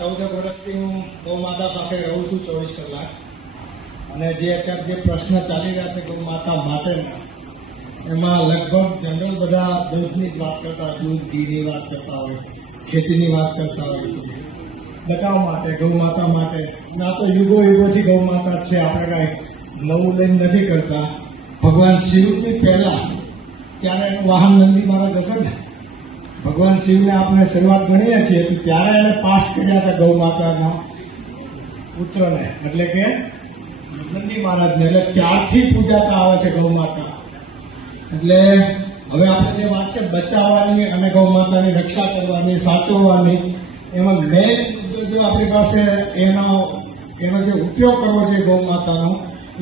14 વર્ષથી હું ગૌ માતા સાથે રહું છું 24 કલાક. અને જે અત્યારે જે પ્રશ્ન ચાલી રહ્યા છે ગૌ માતા માટેના, એમાં લગભગ જનરલ બધા દૂધની જ વાત કરતા હોય, દૂધ ઘીની વાત કરતા હોય, ખેતીની વાત કરતા હોય છે, બચાવ માટે, ગૌ માતા માટે. ના તો યુગોથી ગૌ માતા છે, આપણે કાંઈ નવું લઈને નથી કરતા. ભગવાન શિવની પહેલા ત્યારે એનું વાહન નંદી મહારાજ હશે ને, ભગવાન શિવને આપણે શરૂઆત ગણીએ છીએ તો ત્યારે એને પાસ કર્યા હતા ગૌ માતાના પુત્રને, એટલે કે નંદી મહારાજને. એટલે ત્યારથી પૂજાતા આવે છે ગૌ માતા. એટલે હવે આપણે જે વાત છે બચાવવાની અને ગૌ માતાની રક્ષા કરવાની, સાચવવાની, એમાં મેઇન મુદ્દો જો આપણી પાસે એનો જે ઉપયોગ કરવો છે ગૌ માતાનો,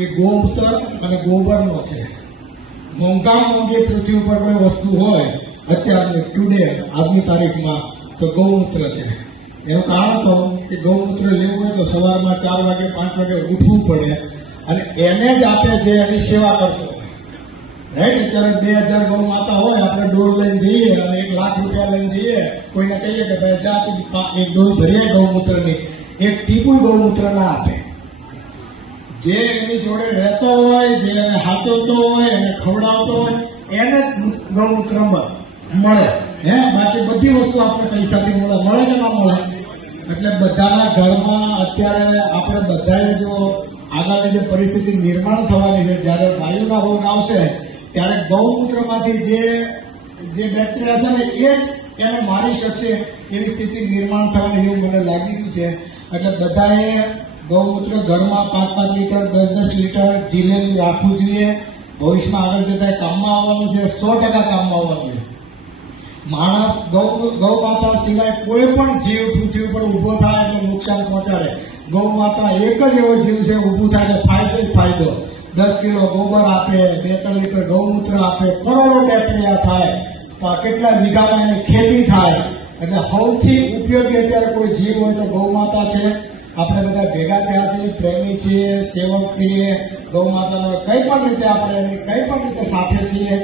એ ગોમૂત્ર અને ગોબરનો છે. મોંઘામાં મોંઘી પૃથ્વી ઉપર કોઈ વસ્તુ હોય અત્યારની ટુડે આજની તારીખમાં તો ગૌમૂત્ર છે. એનું કારણ કહું કે ગૌમૂત્ર લેવું હોય તો સવારમાં 4 વાગે 5 વાગે ઉઠવું પડે અને એને જ આપણે જે એની સેવા કરતો હોય, રાઈટ. અત્યારે 2000 ગૌ માતા હોય, આપણે ડોલ લઈને જઈએ અને 1 લાખ રૂપિયા લઈને જઈએ, કોઈને કહીએ કે ભાઈ જા તું એક ડોલ ભરીએ ગૌમૂત્રની, એક ટીપું ગૌમૂત્ર ના આપે. જે એની જોડે રહેતો હોય, જે એને સાચવતો હોય, એને ખવડાવતો હોય, એને ગૌમૂત્ર મળે. બાકી બધી વસ્તુ આપણે પૈસાથી મળે કે ના મળે. એટલે બધાના ઘરમાં અત્યારે આપણે બધાએ જો આગળની જે પરિસ્થિતિ નિર્માણ થવાની છે, જ્યારે વાયુના રોગ આવશે ત્યારે ગૌમૂત્રમાંથી જે બેક્ટેરિયા છે ને એ જ એને મારી શકશે એવી સ્થિતિ નિર્માણ થવાની એવું મને લાગી રહ્યું છે. એટલે બધાએ ગૌમૂત્ર ઘરમાં 5-5 લીટર 10-10 લીટર જીલેલું રાખવું જોઈએ. ભવિષ્યમાં આગળ જતા કામમાં આવવાનું છે, 100% કામમાં આવવાનું છે. માણસ ગૌ માતા સિવાય કોઈ પણ જીવ પૃથ્વી ઉપર ઉભો થાય એટલે નુકસાન પહોંચાડે. ગૌ માતા એક જ એવો જીવ છે ઊભું થાય એટલે ફાયદો જ ફાયદો. 10 કિલો ગોબર આપે, 2-3 લીટર ગૌમૂત્ર આપે, કરોડો બેક્ટેરિયા થાય, કેટલા વીઘામાં એની ખેતી થાય. એટલે સૌથી ઉપયોગી અત્યારે કોઈ જીવ હોય તો ગૌ માતા છે. આપણે બધા ભેગા થયા છીએ, પ્રેમી છીએ, સેવક છીએ. ગૌ માતાનો કઈ પણ રીતે આપણે એની કઈ પણ રીતે સાથે છીએ.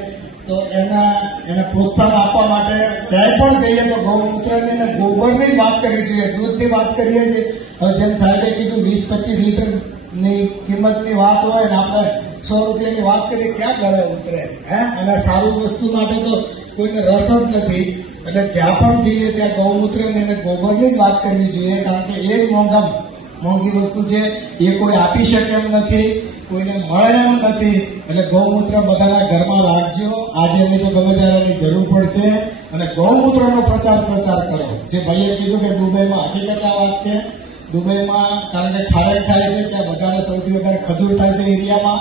તો એને પ્રોત્સાહન આપવા માટે ક્યાંય પણ જઈએ તો ગૌમૂત્રની અને ગોબરની જ વાત કરવી જોઈએ, દૂધની વાત કરીએ છીએ. હવે જેમ સાહેબે કીધું 20-25 લીટરની કિંમતની વાત હોય ને આપણે 100 રૂપિયાની વાત કરીએ, ક્યાં ગળે ઉતરે. અને સારું વસ્તુ માટે તો કોઈને રસ જ નથી. એટલે જ્યાં પણ જઈએ ત્યાં ગૌમૂત્રની અને ગોબરની જ વાત કરવી જોઈએ, કારણ કે એ જ મોંઘી વસ્તુ છે. એ કોઈ આપી શકે એમ નથી, કોઈને મળે એમ નથી. એટલે ગૌમૂત્ર બધાના ઘરમાં રાખજો. આજે નહીં તો ગમે ત્યારે એની જરૂર પડશે. અને ગૌમૂત્રનો પ્રચાર કરો. જે ભાઈએ કીધું કે દુબઈમાં હકીકત આ વાત છે. દુબઈમાં કારણ કે ખારેક થાય છે, ત્યાં સૌથી વધારે ખજૂર થાય છે એરિયામાં.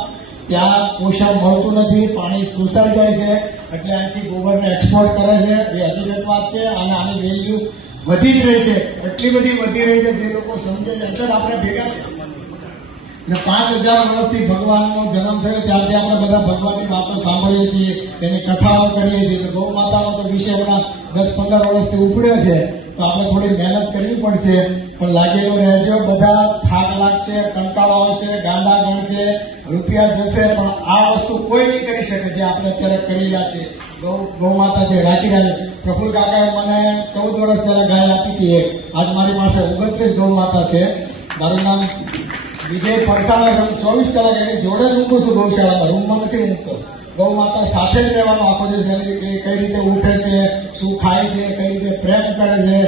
ત્યાં પોષણ મળતું નથી, પાણી સુસાઈ જાય છે, એટલે અહીંથી ગોબરને એક્સપોર્ટ કરે છે. એ હકીકત વાત છે. અને આની વેલ્યુ વધી જ રહી છે, એટલી બધી વધી રહી છે જે લોકો સમજે છે. એટલે આપણે ભેગા અને 5000 વર્ષથી ભગવાનનો જન્મ થયો ત્યારથી આપણે બધા ભગવાનની વાતો સાંભળીએ છીએ, એની કથાઓ કરીએ છીએ. તો ગૌ માતાનો તો વિષય હમણાં 10-15 વર્ષથી ઉપડ્યો છે, તો આપણે થોડી મહેનત કરવી પડશે. પણ લાગેલો રહેજો. બધા થાક લાગશે, કંટાળો આવશે, ગાંડા ગણશે, રૂપિયા જશે, પણ આ વસ્તુ કોઈ નહીં કરી શકે જે આપણે અત્યારે કરી રહ્યા છીએ. ગૌ માતા છે, રાખી રહ્યા છે. પ્રફુલ્લ કાકાએ મને 14 વર્ષ પહેલા ગાય આપી હતી. આજ મારી પાસે 29 ગૌ માતા છે. મારું નામ વિજય પરસાણા. 24 કલાક એની જોડે જ મૂકું છું ગૌશાળામાં, રૂમમાં નથી મૂકતો. ગૌ માતા સાથે જ રહેવાનો આખો દિવસ. કઈ રીતે ઉઠે છે, શું ખાય છે, કઈ રીતે પ્રેમ કરે છે,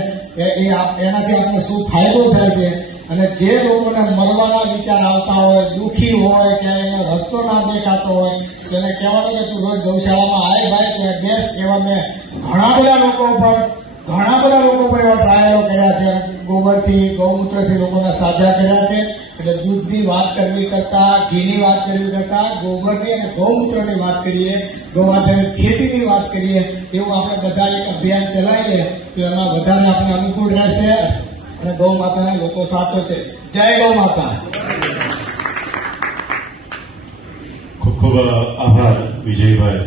એનાથી આપણને શું ફાયદો થાય છે. અને જે લોકોને મરવાના વિચાર આવતા હોય, દુઃખી હોય, ક્યાંય એનો રસ્તો ના દેખાતો હોય, તેને કહેવાનું કે તું રોજ ગૌશાળામાં આય ભાઈ, ત્યાં બેસ. એવા મેં ઘણા બધા લોકો પર એવા ટ્રાયલો કર્યા છે. ગોબરથી, ગૌમૂત્રથી લોકોના સાજા કર્યા છે. એટલે દૂધની વાત કરવી કરતા, ઘીની વાત કરવી કરતા, ગોબરની અને ગૌમૂત્રની વાત કરીએ, ગૌ આધારિત ખેતીની વાત કરીએ. એવું આપણે બધા એક અભિયાન ચલાવીએ તો એમાં વધારે આપણે અનુકૂળ રહેશે અને ગૌ માતાના લોકો સાચો છે. જય ગૌ માતા. ખૂબ ખૂબ આભાર વિજયભાઈ.